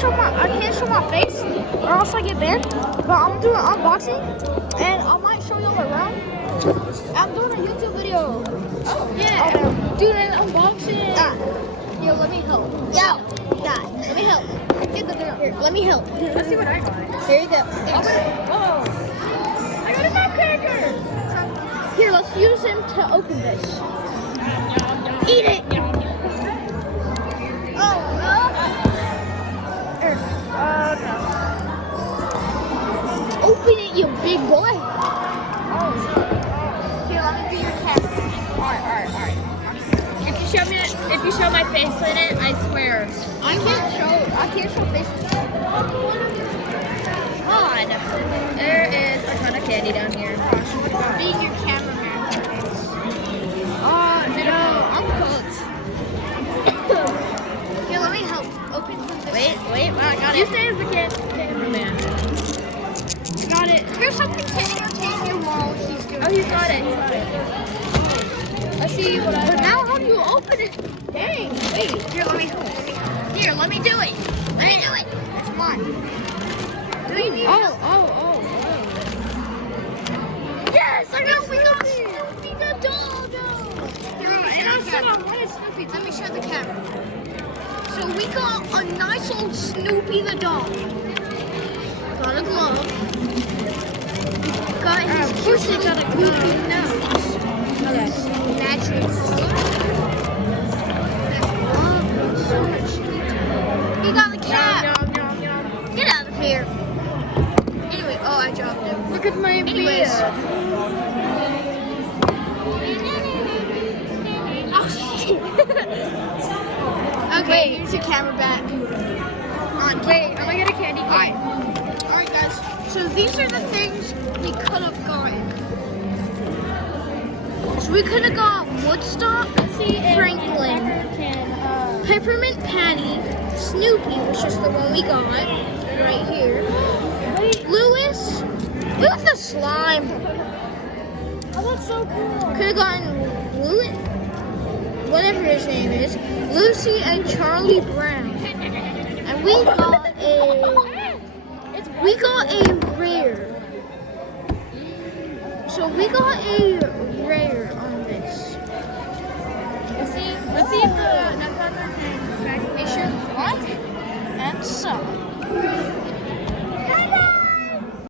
can't show my face, or else I get banned. But I'm doing unboxing, and I might show y'all around. I'm doing a YouTube video. Oh yeah, doing an unboxing. Yo, let me help. Yo, guys, let me help. Get the video. Here, let me help. Let's see what I got. Here you go. Oh, I got a nutcracker. Here, let's use him to open this. Eat it. Oh no. Open it, you big boy. Oh. Here, let me be your cat. Alright. If you show my face in it, I swear. I can't show faces. God, there is a ton of candy down here. Being your cameraman. No, I'm cooked. Here, let me help. Open this. Wait, I got it. You stay as the cameraman. Got it. Here's something to entertain you while she's doing Oh, he's got it. Let's see what I But got. now how do you open it? Dang, wait. Here, let me help. Here, let me do it. Let me do it. Come on. Do you need help? Oh. Yes, I got Snoopy the dog. Here, and I said I wanted Snoopy. Let me show the camera. So we got a nice old Snoopy the dog. Got a glove. Got his goofy nose. Okay. Natural color. So much detail. He got the cat. Get out of here. Anyway, oh, I dropped it. Look at my Anyways. beard. Oh, shit. Okay, here's your camera back. Wait, I'm gonna get a candy cane. Alright, guys. So these are the things we could have gotten. So we could have got Woodstock, Franklin, Peppermint Patty, Snoopy, which is the one we got right here. Lewis, who's the slime? Oh, that's so cool. Could have gotten Lewis, whatever his name is, Lucy and Charlie Brown. And we got a rare. So we got a rare on this. Let's see if the Nutcracker can It should what? And so.